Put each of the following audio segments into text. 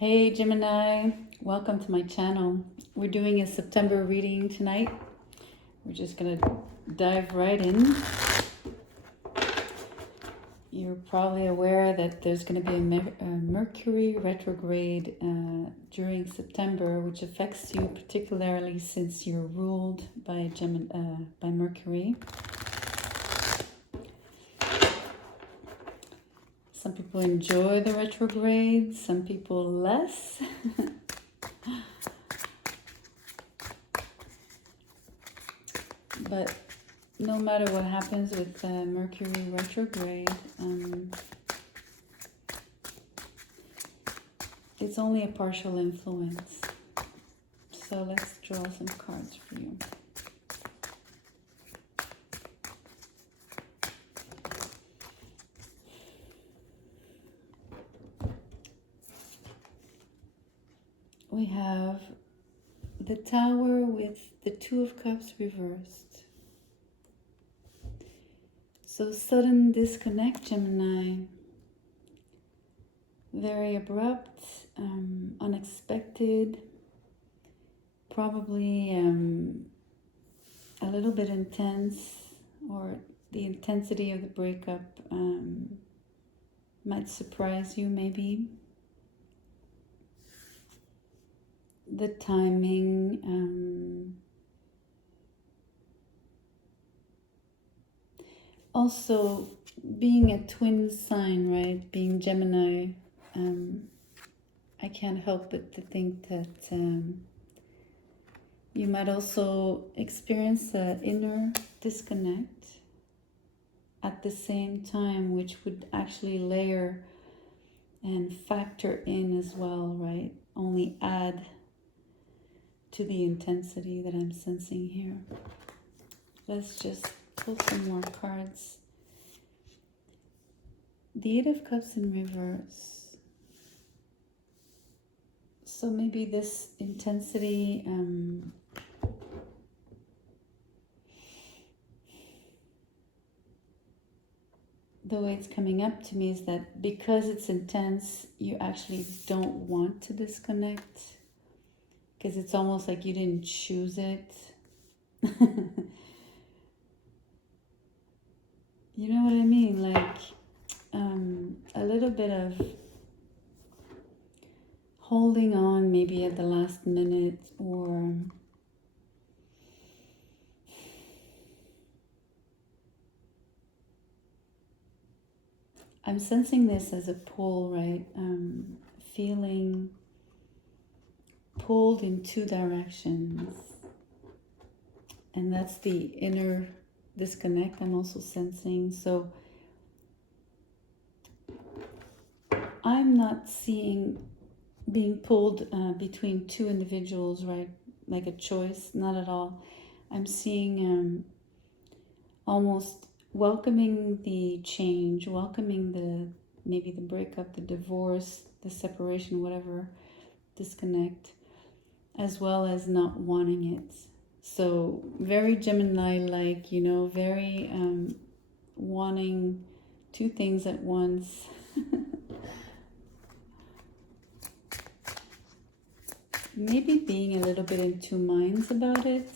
Hey Gemini, welcome to my channel. We're doing a September reading tonight. We're just gonna dive right in. You're probably aware that there's gonna be a Mercury retrograde during September, which affects you particularly since you're ruled by by Mercury. Some people enjoy the retrograde, some people less. But no matter what happens with Mercury retrograde, it's only a partial influence. So let's draw some cards for you. We have the Tower with the Two of Cups reversed. So sudden disconnect, Gemini. Very abrupt, unexpected, probably a little bit intense, or the intensity of the breakup might surprise you maybe. The timing, also being a twin sign, right? Being Gemini, I can't help but to think that you might also experience an inner disconnect at the same time, which would actually layer and factor in as well, right? Only add to the intensity that I'm sensing here. Let's just pull some more cards. The Eight of Cups in reverse. So maybe this intensity the way it's coming up to me is that because it's intense, you actually don't want to disconnect, because it's almost like you didn't choose it. You know what I mean? Like a little bit of holding on maybe at the last minute, or I'm sensing this as a pull, right? Feeling pulled in two directions. And that's the inner disconnect I'm also sensing. So I'm not seeing being pulled between two individuals, right? Like a choice, not at all. I'm seeing almost welcoming the change, welcoming maybe the breakup, the divorce, the separation, whatever, disconnect, as well as not wanting it. So very Gemini-like, you know, very wanting two things at once. Maybe being a little bit in two minds about it.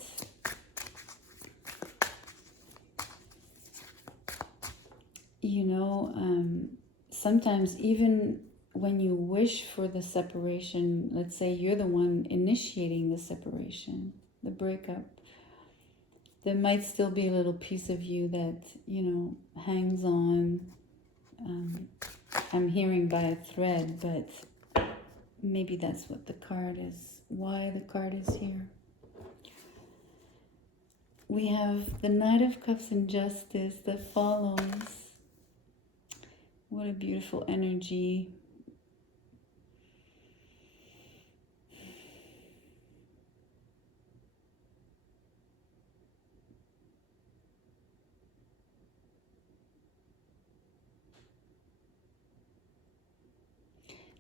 You know, sometimes even when you wish for the separation, let's say you're the one initiating the separation, the breakup, there might still be a little piece of you that, you know, hangs on. I'm hearing by a thread, but maybe that's what the card is, why the card is here. We have the Knight of Cups in Justice that follows. What a beautiful energy.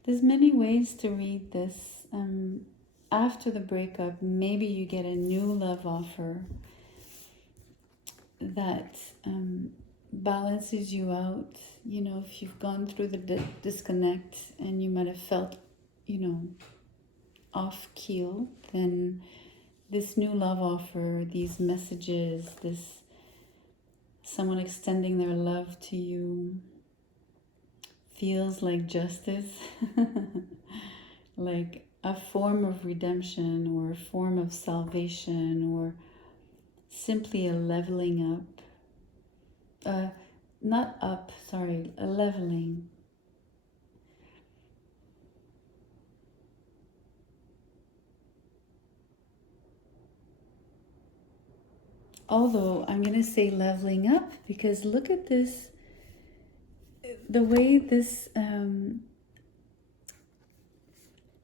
There's many ways to read this. After the breakup, maybe you get a new love offer that balances you out. You know, if you've gone through the disconnect and you might have felt off keel, then this new love offer, these messages, this someone extending their love to you feels like justice, like a form of redemption or a form of salvation or simply a leveling up. Not up, sorry, a leveling. Although I'm going to say leveling up because look at this, the way this, I don't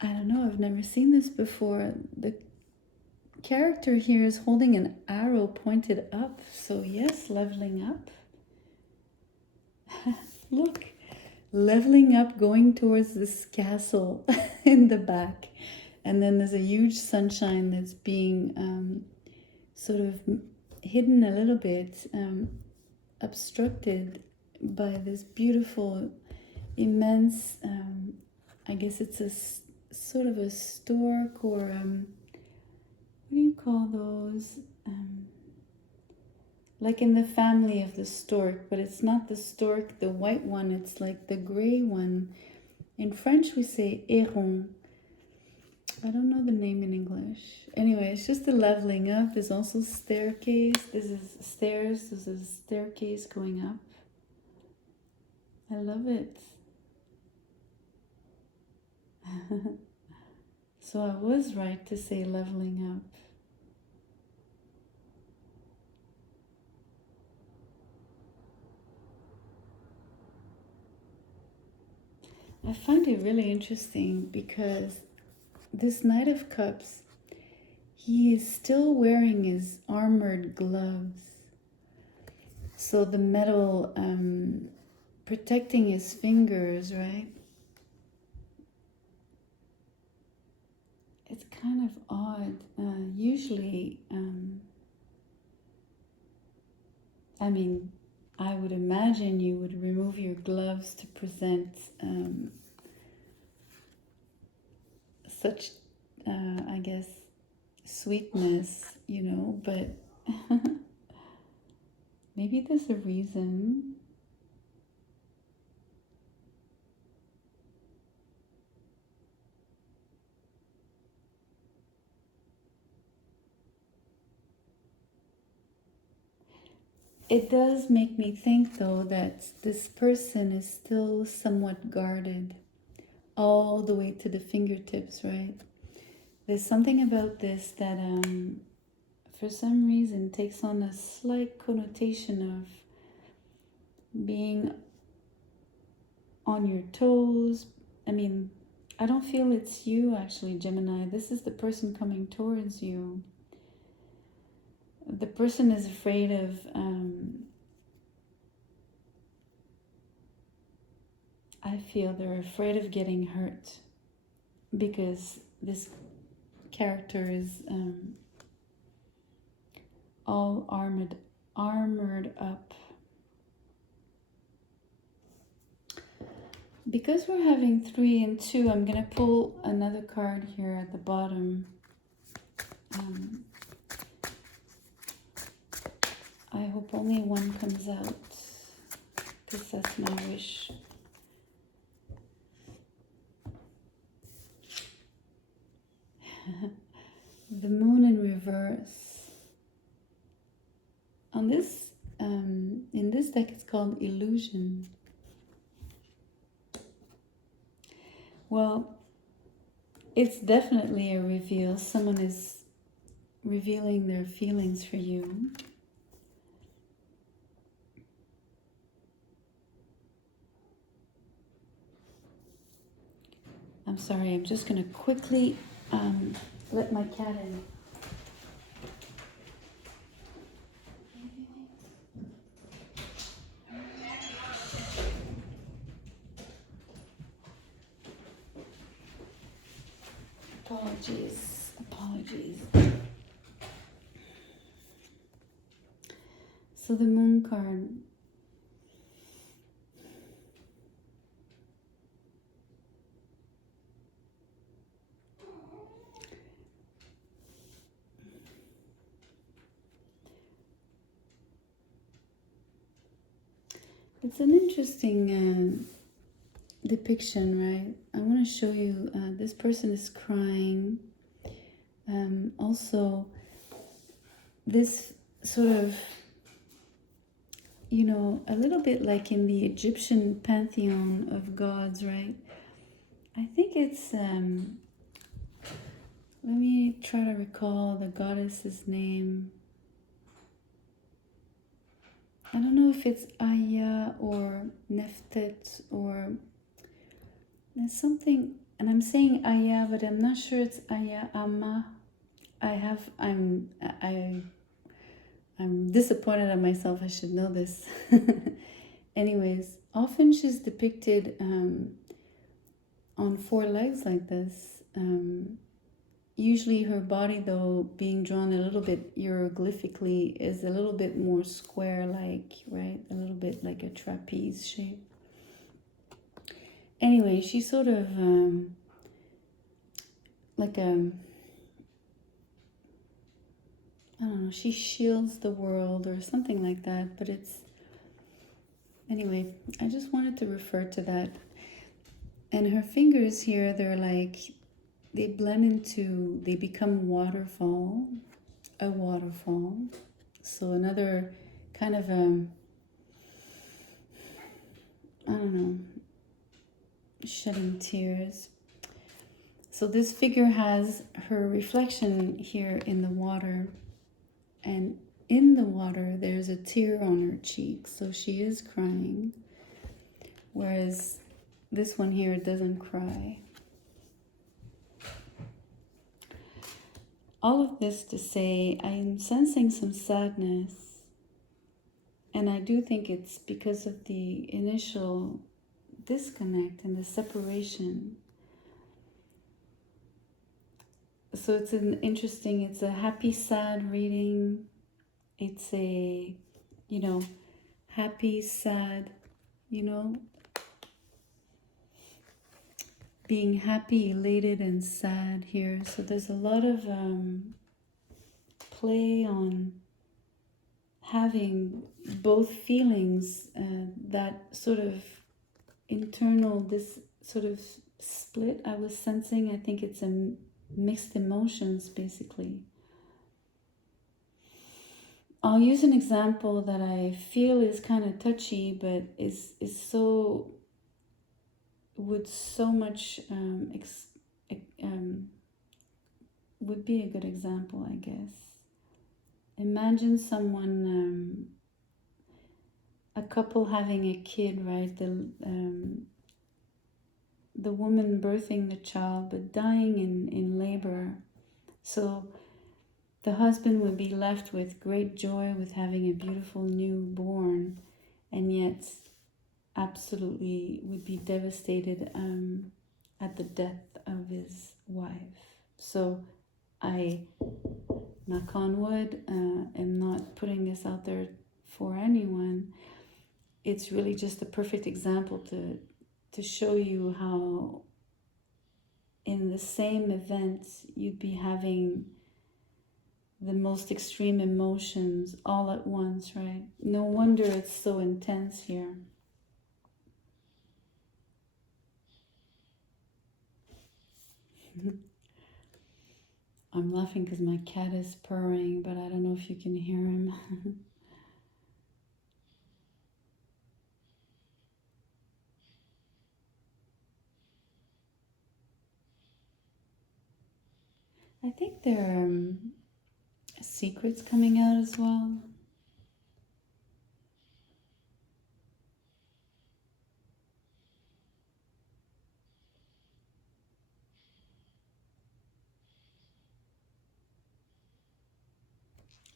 know, I've never seen this before. The character here is holding an arrow pointed up. So yes, leveling up. Look, leveling up, going towards this castle in the back. And then there's a huge sunshine that's being sort of hidden a little bit, obstructed by this beautiful, immense, I guess it's a sort of a stork or, what do you call those? Like in the family of the stork, but it's not the stork, the white one, it's like the gray one. In French we say héron. I don't know the name in English. Anyway, it's just a leveling up. There's also staircase. This is stairs. This is staircase going up. I love it. So I was right to say leveling up. I find it really interesting because this Knight of Cups, he is still wearing his armored gloves. So the metal protecting his fingers, right? It's kind of odd. Usually, I mean, I would imagine you would remove your gloves to present such, I guess, sweetness, but maybe there's a reason. It does make me think, though, that this person is still somewhat guarded all the way to the fingertips, right? There's something about this that, for some reason, takes on a slight connotation of being on your toes. I mean, I don't feel it's you, actually, Gemini. This is the person coming towards you. The person is afraid of I feel they're afraid of getting hurt because this character is all armored up. Because we're having 3 and 2, I'm gonna pull another card here at the bottom. I hope only one comes out, because that's my wish. The moon in reverse. On this, in this deck, it's called Illusion. Well, it's definitely a reveal. Someone is revealing their feelings for you. I'm sorry, I'm just going to quickly let my cat in. Apologies. So the moon card. It's an interesting depiction, right? I want to show you, this person is crying. Also, this sort of, a little bit like in the Egyptian pantheon of gods, right? I think it's, let me try to recall the goddess's name. I don't know if it's Aya or Neftet or there's something, and I'm saying Aya, but I'm not sure it's Aya Amma. I'm disappointed at myself. I should know this. Anyways, often she's depicted on four legs like this. Usually her body, though, being drawn a little bit hieroglyphically, is a little bit more square-like, right? A little bit like a trapeze shape. Anyway, she's sort of like a, I don't know, she shields the world or something like that, but it's, anyway, I just wanted to refer to that. And her fingers here, they're like, they blend into, they become a waterfall. So another kind of, I don't know, shedding tears. So this figure has her reflection here in the water, and in the water there's a tear on her cheek, so she is crying, whereas this one here doesn't cry. All of this to say, I'm sensing some sadness, and I do think it's because of the initial disconnect and the separation. So it's it's a happy, sad reading. It's a, happy, sad, being happy, elated, and sad here. So there's a lot of play on having both feelings, that sort of internal, this sort of split I was sensing. I think it's a mixed emotions, basically. I'll use an example that I feel is kind of touchy, but is so, would so much would be a good example, I guess. Imagine someone, a couple having a kid, right? The woman birthing the child, but dying in labor. So the husband would be left with great joy with having a beautiful newborn, and yet absolutely would be devastated at the death of his wife. So I, knock on wood, am not putting this out there for anyone. It's really just a perfect example to show you how in the same event you'd be having the most extreme emotions all at once, right? No wonder it's so intense here. I'm laughing because my cat is purring, but I don't know if you can hear him. I think there are secrets coming out as well.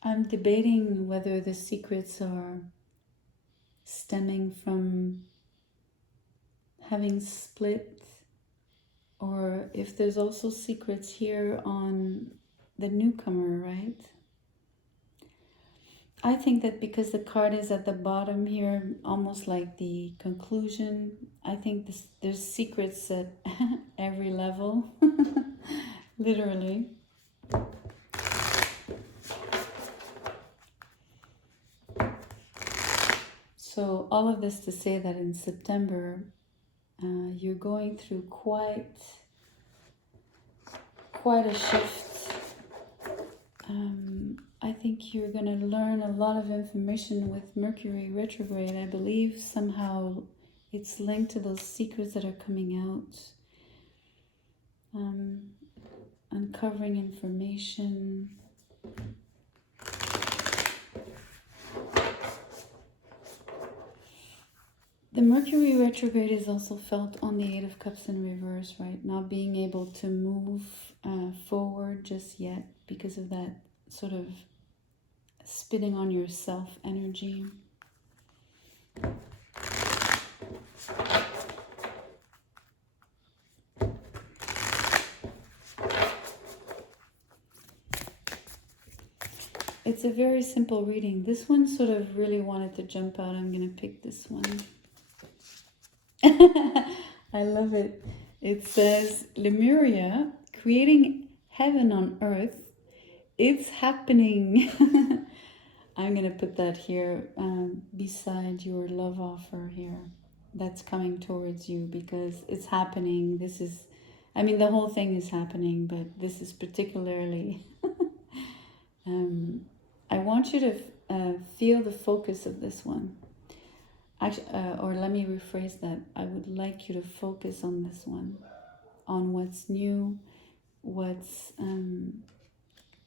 I'm debating whether the secrets are stemming from having split, or if there's also secrets here on the newcomer, right? I think that because the card is at the bottom here, almost like the conclusion, I think there's secrets at every level, literally. So all of this to say that in September, you're going through quite a shift. I think you're going to learn a lot of information with Mercury retrograde. I believe somehow it's linked to those secrets that are coming out. Uncovering information. The Mercury retrograde is also felt on the Eight of Cups in reverse, right? Not being able to move forward just yet because of that sort of spitting on yourself energy. It's a very simple reading. This one sort of really wanted to jump out. I'm going to pick this one. I love it. It says, Lemuria, creating heaven on earth. It's happening. I'm going to put that here beside your love offer here. That's coming towards you because it's happening. This is, I mean, the whole thing is happening, but this is particularly... I want you to feel the focus of this one. Actually, or let me rephrase that. I would like you to focus on this one, on what's new, what's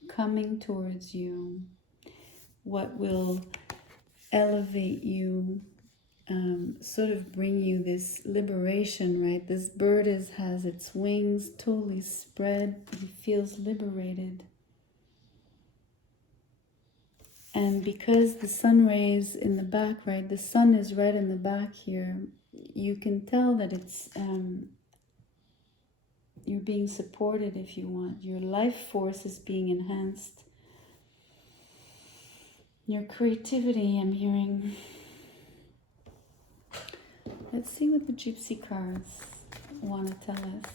coming towards you, what will elevate you, sort of bring you this liberation, right? This bird has its wings totally spread. He feels liberated. And because the sun rays in the back, right, the sun is right in the back here, you can tell that it's, you're being supported if you want. Your life force is being enhanced. Your creativity, I'm hearing. Let's see what the Gypsy cards want to tell us.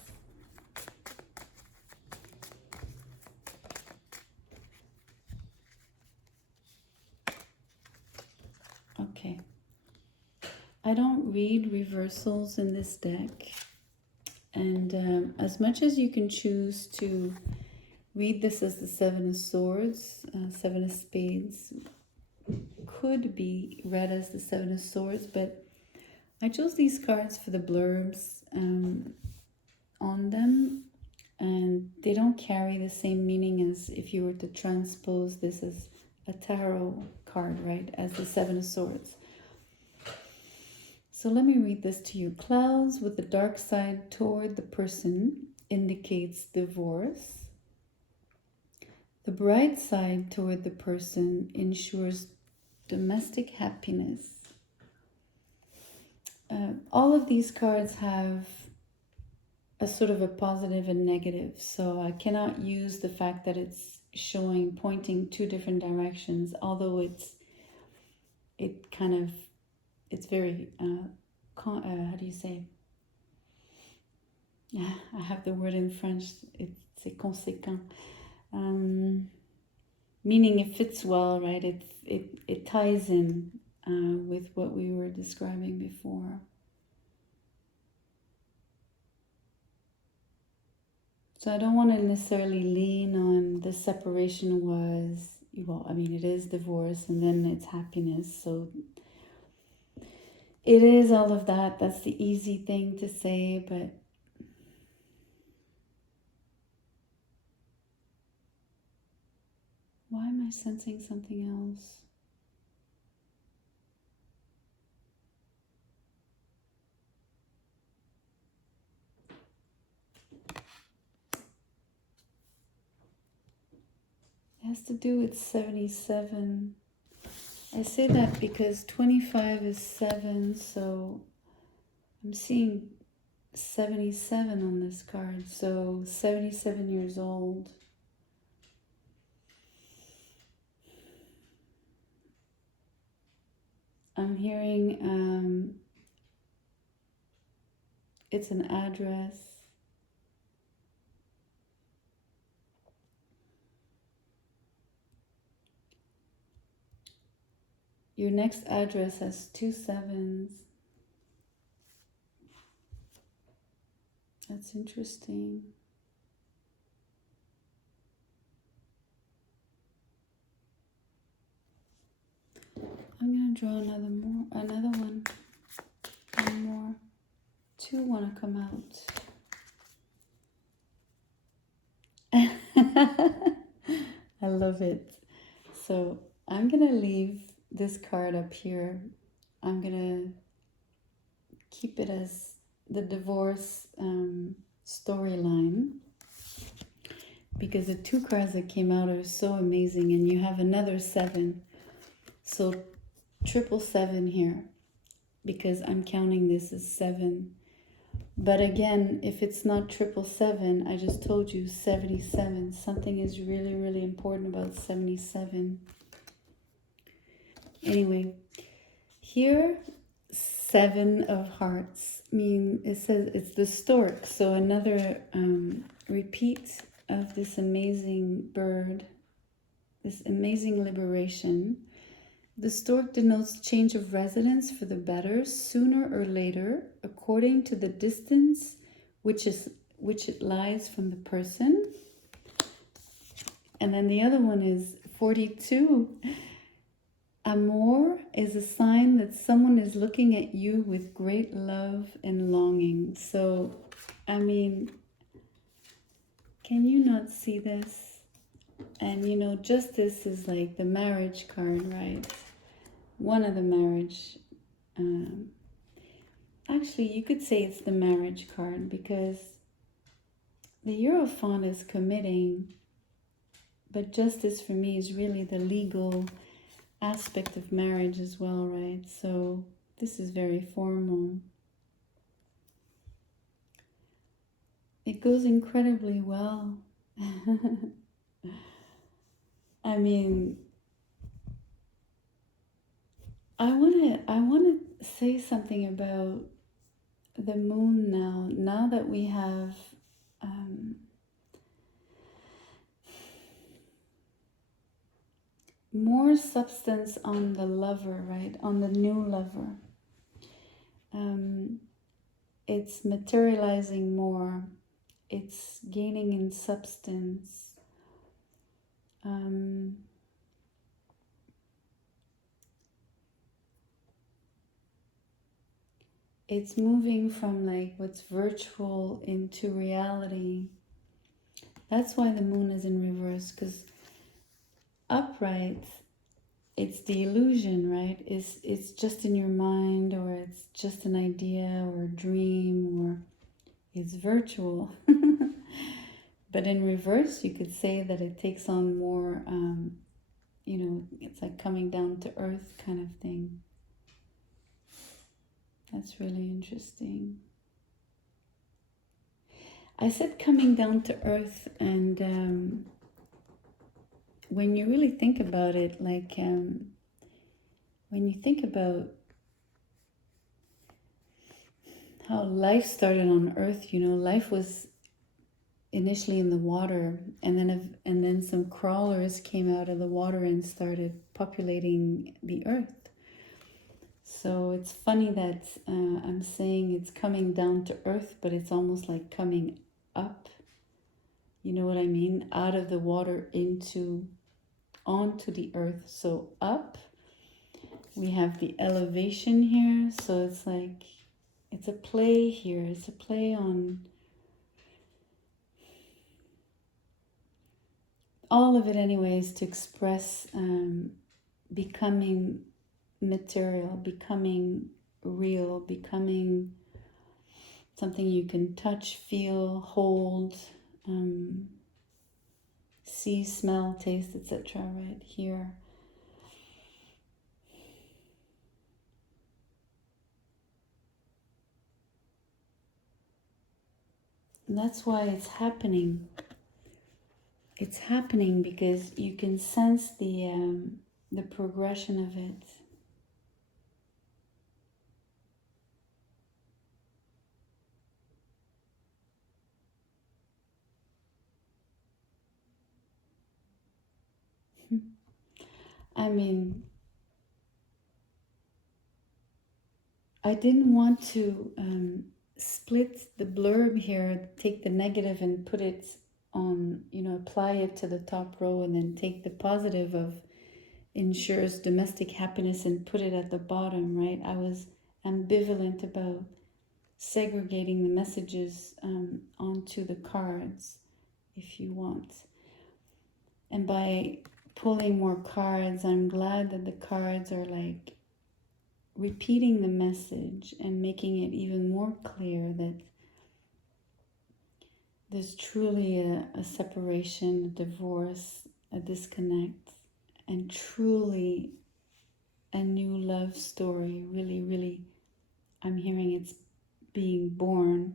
Okay. I don't read reversals in this deck. And as much as you can choose to read this as the Seven of Swords, Seven of Spades, could be read as the Seven of Swords, but I chose these cards for the blurbs on them, and they don't carry the same meaning as if you were to transpose this as a tarot card, right, as the Seven of Swords. So let me read this to you. Clouds with the dark side toward the person indicates divorce. The bright side toward the person ensures domestic happiness. All of these cards have a sort of a positive and negative, so I cannot use the fact that it's pointing two different directions, although it's very how do you say, I have the word in French, c'est conséquent, meaning it fits well, right? It ties in with what we were describing before. So I don't want to necessarily lean on the separation was, well, I mean, it is divorce and then it's happiness. So it is all of that. That's the easy thing to say, but why am I sensing something else? It has to do with 77. I say that because 25 is 7, so I'm seeing 77 on this card. So 77 years old. I'm hearing it's an address. Your next address has 2 7s. That's interesting. I'm gonna draw another one. One more. 2 want to come out. I love it. So I'm gonna leave this card up here. I'm gonna keep it as the divorce storyline, because the 2 cards that came out are so amazing, and you have another 7. So 777 here, because I'm counting this as 7. But again, if it's not 777, I just told you 77. Something is really, really important about 77. Anyway, here 7 of hearts mean, it says it's the stork. So another repeat of this amazing bird, this amazing liberation. The stork denotes change of residence for the better, sooner or later, according to the distance which it lies from the person. And then the other one is 42. Amor is a sign that someone is looking at you with great love and longing. So, I mean, can you not see this? And you know, justice is like the marriage card, right? One of the marriage. Actually, you could say it's the marriage card, because the Hierophant is committing, but justice for me is really the legal aspect of marriage as well, right? So this is very formal. It goes incredibly well. I mean, I want to say something about the moon now. Now that we have more substance on the lover, right? On the new lover. It's materializing more. It's gaining in substance. It's moving from like what's virtual into reality. That's why the moon is in reverse, because upright, it's the illusion, right? It's just in your mind, or it's just an idea or a dream, or it's virtual. But in reverse, you could say that it takes on more, you know, it's like coming down to earth kind of thing. That's really interesting. I said coming down to earth, and when you really think about it, like when you think about how life started on earth, you know, life was initially in the water, and then some crawlers came out of the water and started populating the earth. So it's funny that I'm saying it's coming down to earth, but it's almost like coming up. You know what I mean? Out of the water onto the earth. So up, we have the elevation here. So it's like, it's a play here. It's a play on all of it anyways, to express becoming material, becoming real, becoming something you can touch, feel, hold, see, smell, taste, etc. right here. And that's why it's happening. It's happening because you can sense the progression of it. I mean, I didn't want to split the blurb here, take the negative and put it on, apply it to the top row, and then take the positive of ensures domestic happiness and put it at the bottom, right? I was ambivalent about segregating the messages onto the cards, if you want. And by pulling more cards, I'm glad that the cards are like repeating the message and making it even more clear that there's truly a separation, a divorce, a disconnect, and truly a new love story. Really, really, I'm hearing it's being born.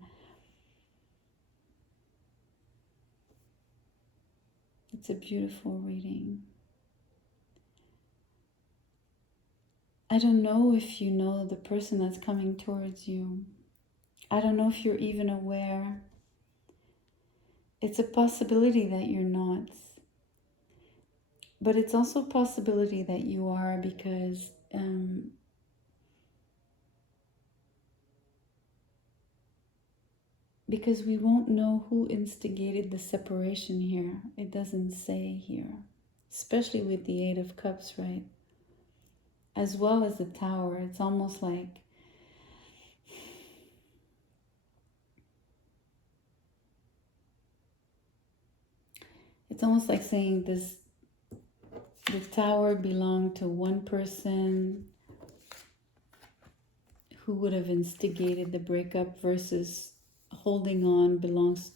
It's a beautiful reading. I don't know if you know the person that's coming towards you. I don't know if you're even aware. It's a possibility that you're not. But it's also a possibility that you are, because we won't know who instigated the separation here. It doesn't say here. Especially with the Eight of Cups, right? As well as the Tower. It's almost like saying the Tower belonged to one person who would have instigated the breakup, versus holding on belongs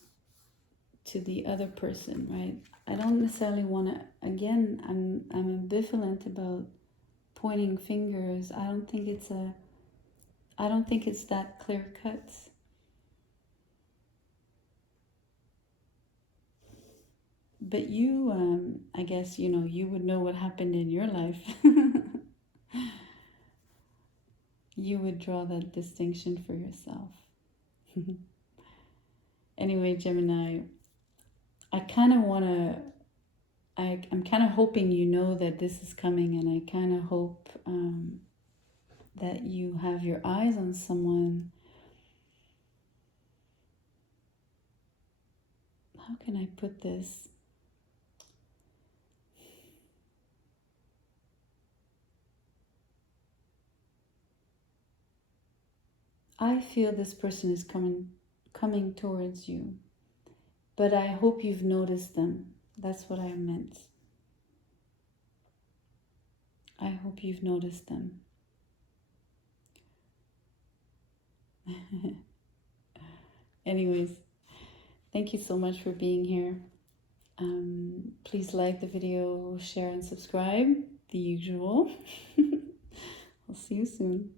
to the other person, right? I don't necessarily want to, again, I'm ambivalent about pointing fingers. I don't think it's that clear cut. But you, I guess, you would know what happened in your life. You would draw that distinction for yourself. Anyway, Gemini, I kind of want to, I'm kind of hoping you know that this is coming, and I kind of hope that you have your eyes on someone. How can I put this? I feel this person is coming towards you, but I hope you've noticed them. That's what I meant. I hope you've noticed them. Anyways, thank you so much for being here. Please like the video, share, and subscribe. The usual. I'll see you soon.